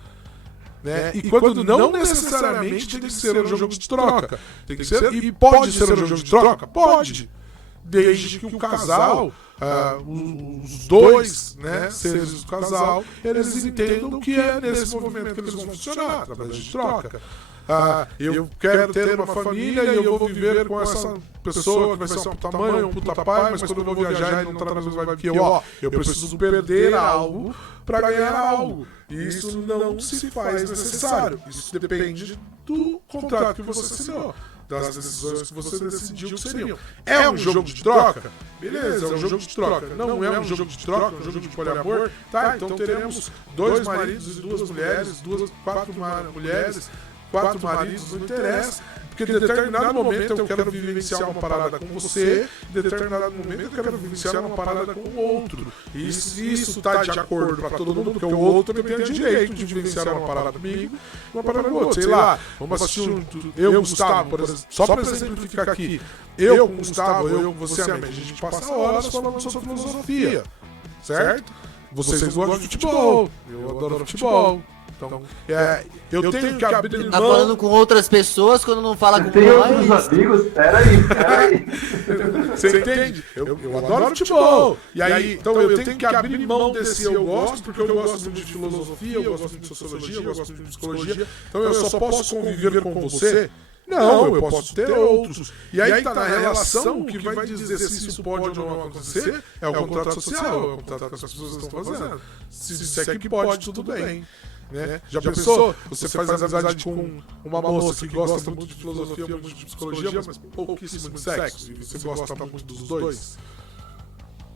Né? E quando não necessariamente tem que ser um jogo de troca. Tem que ser, e pode ser um jogo de troca? Pode. Desde que o casal, os dois, né, seres do casal, eles entendam que é nesse movimento que eles vão funcionar, através de troca. Eu quero ter uma família e eu vou viver com essa pessoa que vai ser um puta mãe, um puta pai, mas quando eu vou viajar ele não tá na mesma vibe que eu preciso perder algo para ganhar algo. E isso não se faz necessário. Isso depende do contrato que você assinou, das decisões que você decidiu que seriam. É um jogo de troca? Beleza, é um jogo de troca. Não é um jogo de troca, é um jogo de poliamor? Tá, então teremos 2 maridos e 2 mulheres, 4 mulheres, 4 maridos, não interessa. Porque em determinado momento eu quero vivenciar uma parada com você, em determinado momento eu quero vivenciar uma parada com o outro. E se isso está de acordo para todo mundo, porque o outro também tem o direito de vivenciar uma parada comigo, uma parada com o outro. Sei lá, vamos assistir eu, Gustavo, por exemplo, só para exemplificar aqui. Eu com Gustavo, eu com você, a gente passa horas falando sobre filosofia, certo? Vocês gostam de futebol, eu adoro futebol. Então, eu tenho que abrir mão... Tá falando com outras pessoas quando não fala com tem nós? Tem outros amigos? Peraí. Você entende? Eu adoro futebol. E aí, então eu tenho que abrir mão desse eu gosto, porque eu gosto muito de filosofia, eu gosto muito de sociologia, eu gosto muito de psicologia. Então eu só posso conviver com você? Não, eu posso ter outros. E aí tá na relação que vai dizer se isso pode ou não acontecer, é o contrato social, é o contrato que as pessoas estão fazendo. Se disser que pode, tudo bem. Né? Já pensou? Você faz amizade com uma moça que gosta muito de filosofia, muito de psicologia, mas pouquíssimo de sexo, e você gosta muito dos dois?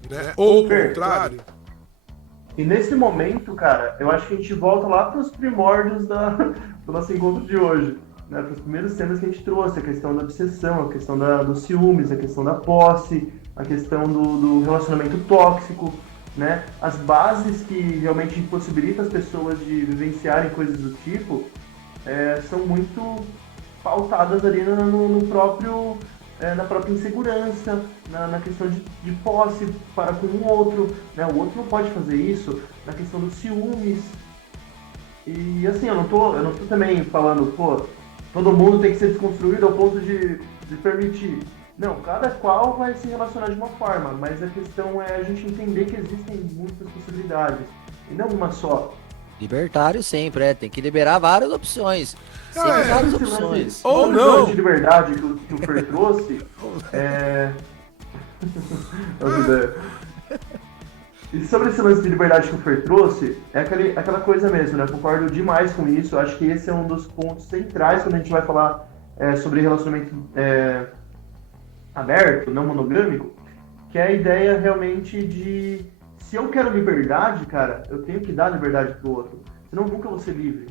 Né? Ou o contrário? E nesse momento, cara, eu acho que a gente volta lá para os primórdios do nosso encontro de hoje. Né? Para os primeiros temas que a gente trouxe, a questão da obsessão, a questão dos ciúmes, a questão da posse, a questão do relacionamento tóxico. Né? As bases que realmente impossibilitam as pessoas de vivenciarem coisas do tipo são muito pautadas ali no próprio, na própria insegurança, na questão de posse para com o outro, né? O outro não pode fazer isso, na questão dos ciúmes. E assim, eu não tô também falando, todo mundo tem que ser desconstruído ao ponto de permitir. Não, cada qual vai se relacionar de uma forma, mas a questão é a gente entender que existem muitas possibilidades, e não uma só. Libertário sempre, tem que liberar várias opções. Sempre várias opções. Ou não! De liberdade que o Fer trouxe, E sobre esse lance de liberdade que o Fer trouxe, é aquela coisa mesmo, né? Eu concordo demais com isso, acho que esse é um dos pontos centrais quando a gente vai falar sobre relacionamento aberto, não monogâmico, que é a ideia realmente de se eu quero liberdade, cara, eu tenho que dar liberdade pro outro, senão nunca vou ser livre,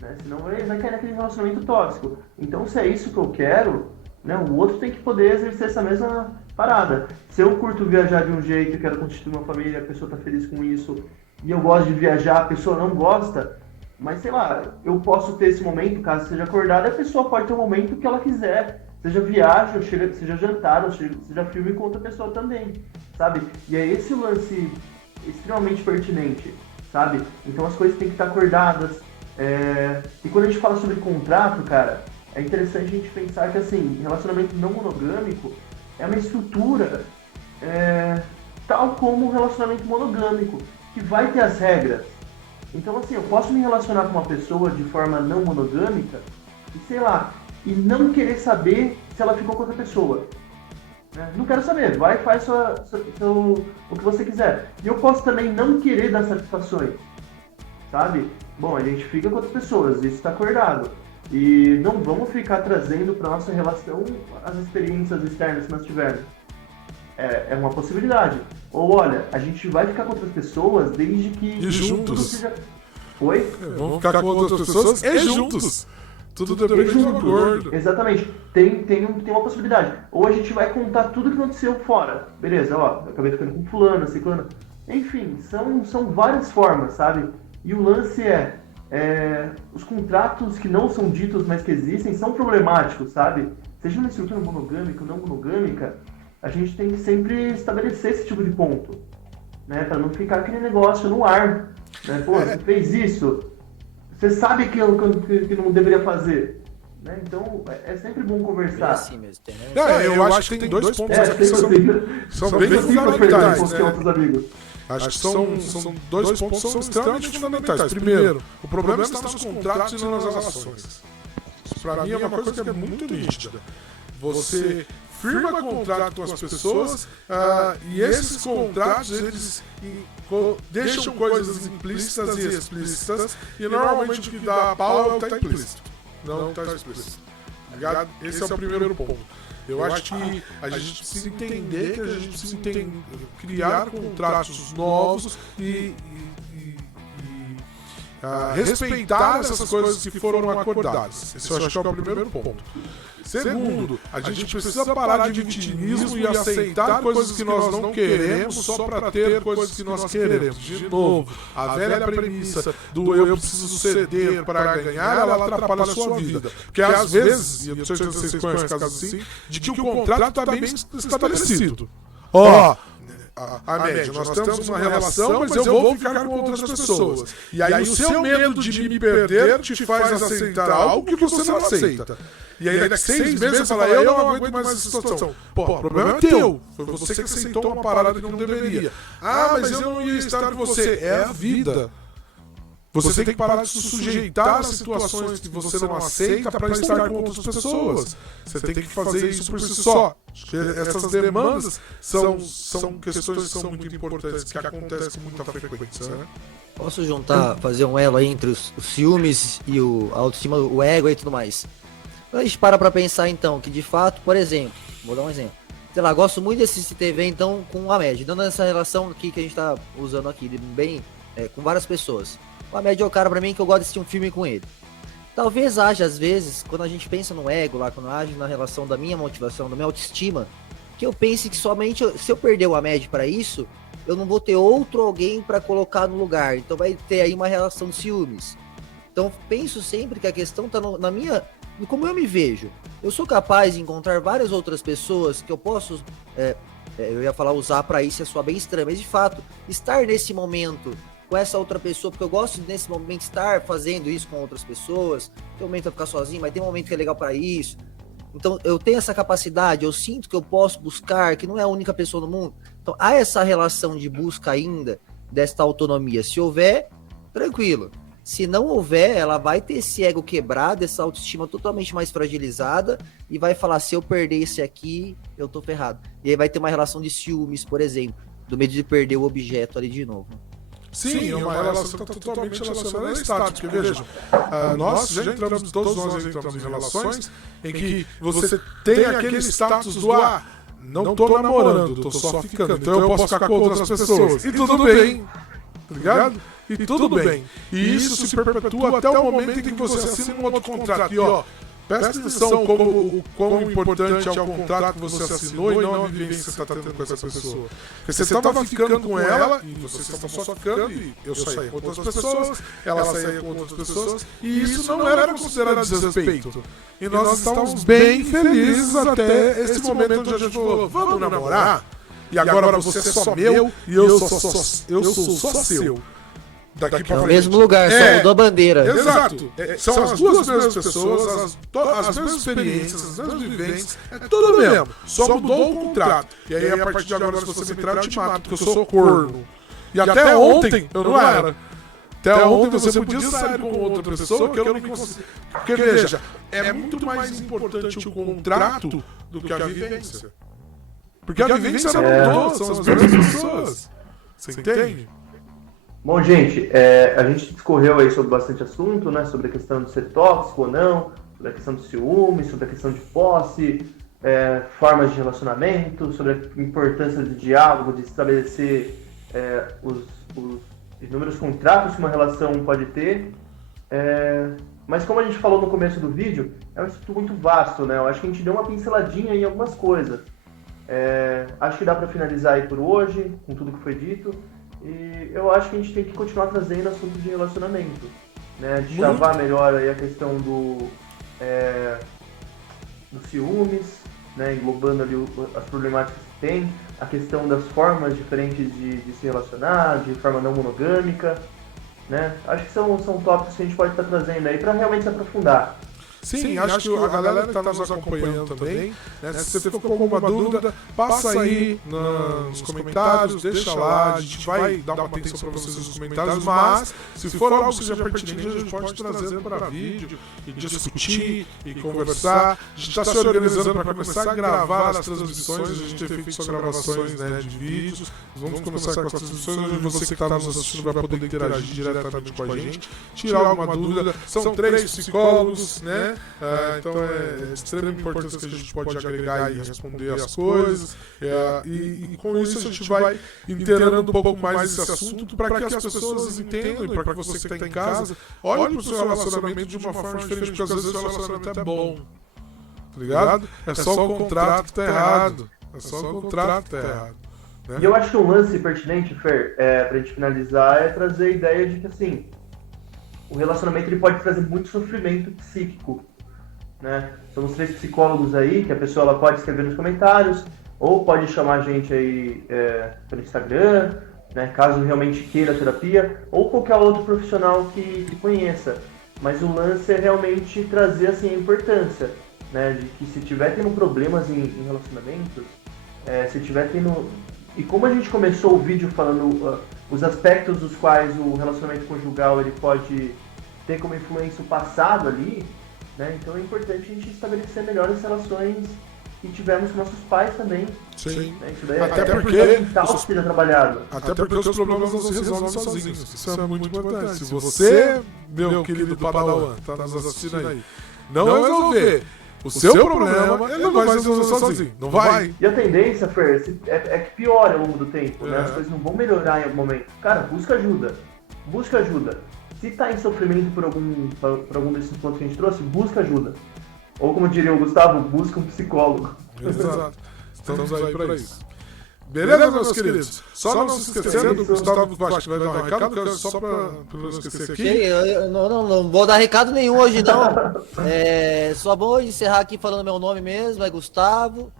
né? Senão vai cair naquele relacionamento tóxico. Então se é isso que eu quero, né, o outro tem que poder exercer essa mesma parada. Se eu curto viajar de um jeito, eu quero constituir uma família, a pessoa tá feliz com isso, e eu gosto de viajar, a pessoa não gosta, mas sei lá, eu posso ter esse momento, caso seja acordada, a pessoa pode ter um momento que ela quiser. Seja viagem, seja jantar, ou seja filme com outra pessoa também, sabe? E é esse o lance extremamente pertinente, sabe? Então as coisas têm que estar acordadas. E quando a gente fala sobre contrato, cara, é interessante a gente pensar que, assim, relacionamento não monogâmico é uma estrutura tal como um relacionamento monogâmico, que vai ter as regras. Então, assim, eu posso me relacionar com uma pessoa de forma não monogâmica e, sei lá, e não querer saber se ela ficou com outra pessoa. Né? Não quero saber, vai e faz o que você quiser. E eu posso também não querer dar satisfações, sabe? Bom, a gente fica com outras pessoas, isso está acordado. E não vamos ficar trazendo para nossa relação as experiências externas que nós tivermos. É uma possibilidade. Ou olha, a gente vai ficar com outras pessoas desde que... E juntos. Seja... Oi? Vamos ficar com outras pessoas e juntos. Tudo depende do acordo. Exatamente. Tem uma possibilidade. Ou a gente vai contar tudo que aconteceu fora. Beleza, ó, eu acabei ficando com fulano, ciclano. Enfim, são várias formas, sabe? E o lance os contratos que não são ditos, mas que existem, são problemáticos, sabe? Seja uma estrutura monogâmica ou não monogâmica, a gente tem que sempre estabelecer esse tipo de ponto, né? Pra não ficar aquele negócio no ar, né? Pô, você fez isso, você sabe que não deveria fazer, né? Então, é sempre bom conversar. É assim mesmo, tem, né? Eu acho que tem dois pontos aqui que são bem fundamentais, né? Acho que são dois pontos que são extremamente fundamentais. Primeiro, o problema está nos contratos e não nas relações. Isso pra mim é uma coisa que é muito nítida. Você firma contrato com as pessoas e esses contratos eles deixam coisas implícitas e explícitas e normalmente o que dá pau é o que está implícito, não o que está explícito. Ligado? Esse é o primeiro ponto. Eu acho que a gente precisa entender que a gente precisa criar contratos novos e respeitar essas coisas que foram acordadas. Esse eu acho que é o primeiro ponto. Segundo, a gente precisa parar de vitimismo e aceitar coisas que nós não queremos só para ter coisas que nós queremos. De novo, a velha premissa do eu preciso ceder para ganhar, ela atrapalha a sua vida. Porque às vezes, e eu não sei se vocês conhecem casos assim, de que o contrato está bem estabelecido. A média, nós temos uma relação, mas eu vou ficar com outras pessoas. E aí o seu medo de me perder te faz aceitar algo que você não aceita. E aí daqui 6 meses você fala, eu não aguento mais essa situação. Pô, o problema é teu. Foi você que aceitou uma parada que não deveria. Mas eu não ia estar com você. É a vida. Você tem que parar de se sujeitar a situações que você não aceita para estar com outras pessoas. Você tem que fazer isso por si só. Essas demandas são questões que são muito importantes, que acontecem com muita frequência, né? Posso juntar, fazer um elo aí entre os ciúmes e a autoestima, o ego e tudo mais. Então a gente para pensar então que de fato, por exemplo, vou dar um exemplo. Sei lá, gosto muito de assistir TV então com a média, dando essa relação aqui que a gente tá usando aqui, bem, com várias pessoas. O Ahmed é o cara pra mim que eu gosto de assistir um filme com ele. Talvez haja, às vezes, quando a gente pensa no ego lá, quando age na relação da minha motivação, da minha autoestima, que eu pense que somente se eu perder o Ahmed pra isso, eu não vou ter outro alguém pra colocar no lugar. Então vai ter aí uma relação de ciúmes. Então penso sempre que a questão tá na minha... como eu me vejo. Eu sou capaz de encontrar várias outras pessoas que eu posso... eu ia falar usar pra isso, é só bem estranho, mas de fato, estar nesse momento... com essa outra pessoa, porque eu gosto nesse momento estar fazendo isso com outras pessoas, tem um momento pra ficar sozinho, mas tem um momento que é legal para isso, então eu tenho essa capacidade, eu sinto que eu posso buscar, que não é a única pessoa no mundo, então há essa relação de busca ainda, desta autonomia, se houver, tranquilo, se não houver, ela vai ter esse ego quebrado, essa autoestima totalmente mais fragilizada, e vai falar, se eu perder esse aqui, eu tô ferrado, e aí vai ter uma relação de ciúmes, por exemplo, do medo de perder o objeto ali de novo. Sim, é uma relação que está totalmente relacionada a status, porque veja, todos nós já entramos em relações em que você tem aquele status do não tô namorando, tô só ficando, então eu posso ficar com outras pessoas. E tudo bem, tá ligado? E tudo bem. E isso se perpetua até o momento em que você assina um outro contrato. E ó, presta atenção o quão importante é o contrato que você assinou e não a vivência que você está tendo com essa pessoa. Porque você estava ficando com ela, e vocês estavam só ficando, e eu saía com outras pessoas, ela saía com outras pessoas, e isso não era considerado desrespeito. E nós estávamos bem felizes até esse momento onde a gente falou, vamos namorar? E agora você é só meu, e eu sou só seu. daqui pra É o frente. mesmo lugar, só mudou a bandeira. Exato. São as duas mesmas pessoas, as mesmas experiências, as mesmas vivências, é tudo mesmo. Só mudou o contrato. E aí, a partir de agora, se você me entrar, eu te mato, porque eu sou corno. E até ontem eu não era. Até ontem você podia sair com outra pessoa que eu não me consigo. Porque, veja, é muito mais importante o contrato do que a vivência. Porque a vivência não mudou, são as mesmas pessoas. Você entende? Bom, gente, a gente discorreu aí sobre bastante assunto, né? Sobre a questão de ser tóxico ou não, sobre a questão do ciúme, sobre a questão de posse, formas de relacionamento, sobre a importância do diálogo, de estabelecer os inúmeros contratos que uma relação pode ter. Mas como a gente falou no começo do vídeo, é um assunto muito vasto, né? Eu acho que a gente deu uma pinceladinha em algumas coisas. Acho que dá para finalizar aí por hoje, com tudo que foi dito. E eu acho que a gente tem que continuar trazendo assuntos de relacionamento, né? De chavar melhor aí a questão dos ciúmes, né? Englobando ali as problemáticas que tem, a questão das formas diferentes de se relacionar, de forma não monogâmica, né? Acho que são tópicos que a gente pode estar trazendo aí para realmente se aprofundar. Sim, acho que a galera que está nos acompanhando também, né, se você ficou com alguma dúvida, passa aí nos comentários, deixa lá, a gente vai dar uma atenção para vocês nos comentários, mas se for algo que seja pertinente, a gente pode trazer para vídeo e discutir e conversar. A gente está se organizando para começar a gravar as transmissões, a gente tem feito só gravações, né, de vídeos, vamos começar com as transmissões onde você que está nos assistindo vai poder interagir diretamente com a gente, tirar alguma dúvida. São 3 psicólogos, né? Então é de extrema importância que a gente pode agregar e responder as coisas. E com isso a gente vai inteirando um pouco mais esse assunto para que as pessoas entendam e para que você que está em casa olhe para o seu relacionamento de uma forma diferente, porque às vezes o relacionamento é bom. Tá ligado? É só o contrato que tá errado. É só o contrato que tá errado. Né? E eu acho que um lance pertinente, Fer, pra gente finalizar, é trazer a ideia de que, assim, o relacionamento ele pode trazer muito sofrimento psíquico, né? Somos 3 psicólogos aí, que a pessoa ela pode escrever nos comentários, ou pode chamar a gente aí pelo Instagram, né, caso realmente queira terapia, ou qualquer outro profissional que conheça. Mas o lance é realmente trazer assim, a importância, né, de que se tiver tendo problemas em relacionamentos, se tiver tendo... E como a gente começou o vídeo falando os aspectos dos quais o relacionamento conjugal ele pode ter como influência o passado ali, né? Então é importante a gente estabelecer melhores relações que tivemos com nossos pais também. Sim. Né? Isso daí Até porque fundamental que seja trabalhado. Até porque os problemas não se resolvem sozinhos. Isso é muito importante. Se você, meu querido Padawan, tá nos assistindo aí, não resolver o seu problema, ele não vai se resolver sozinho. Não vai. E a tendência, Fer, é que piora ao longo do tempo, né? As coisas não vão melhorar em algum momento. Cara, busca ajuda. Busca ajuda. Se tá em sofrimento por algum desses pontos que a gente trouxe, busca ajuda. Ou como diria o Gustavo, busca um psicólogo. Exato. Estamos aí para isso. Beleza, meus queridos? Só não se esquecendo, o Gustavo acho que vai dar um recado, só para não esquecer aqui. Eu não vou dar recado nenhum hoje, não. Só vou encerrar aqui falando meu nome mesmo, é Gustavo.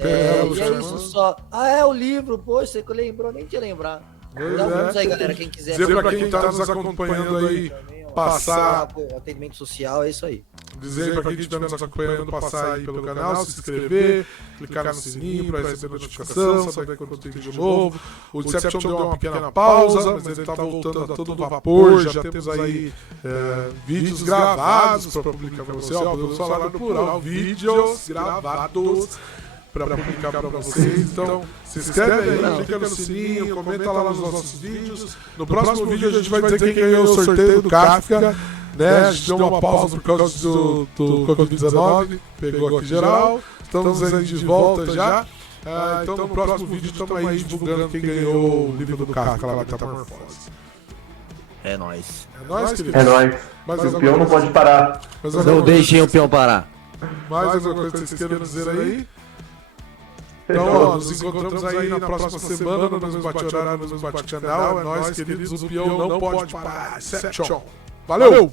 E é isso só. É o livro, poxa, você lembrou, nem tinha lembrar. Dá um aí, galera, quem quiser. Dizer para quem está nos acompanhando aí, passar... Atendimento social, é isso aí. Dizer para quem estiver nos acompanhando, passar aí pelo canal, se inscrever, clicar no sininho para receber notificação, saber quando tem vídeo novo. O Deception deu uma pequena pausa, mas ele está voltando a todo vapor. Já temos aí vídeos gravados para publicar para você. Podemos falar no plural, vídeos gravados para publicar para vocês. Então, se inscreve aí, clica no sininho, comenta lá nos nossos vídeos. No próximo vídeo a gente vai dizer quem ganhou o sorteio do Kafka. Né? A gente deu uma pausa por causa do Covid-19, pegou aqui geral. Estamos aí de volta já. Então no próximo vídeo estamos aí divulgando quem ganhou o livro do Kafka lá da Metamorfose. É nóis. É nóis, querido. É nóis. O peão não pode parar. Não deixem o peão parar. Mais alguma coisa que vocês queiram dizer aí? Então, nos encontramos aí na próxima semana no mesmo bate-horário, no mesmo bate-canal. É nóis, queridos. O peão não pode parar. Exception. Valeu!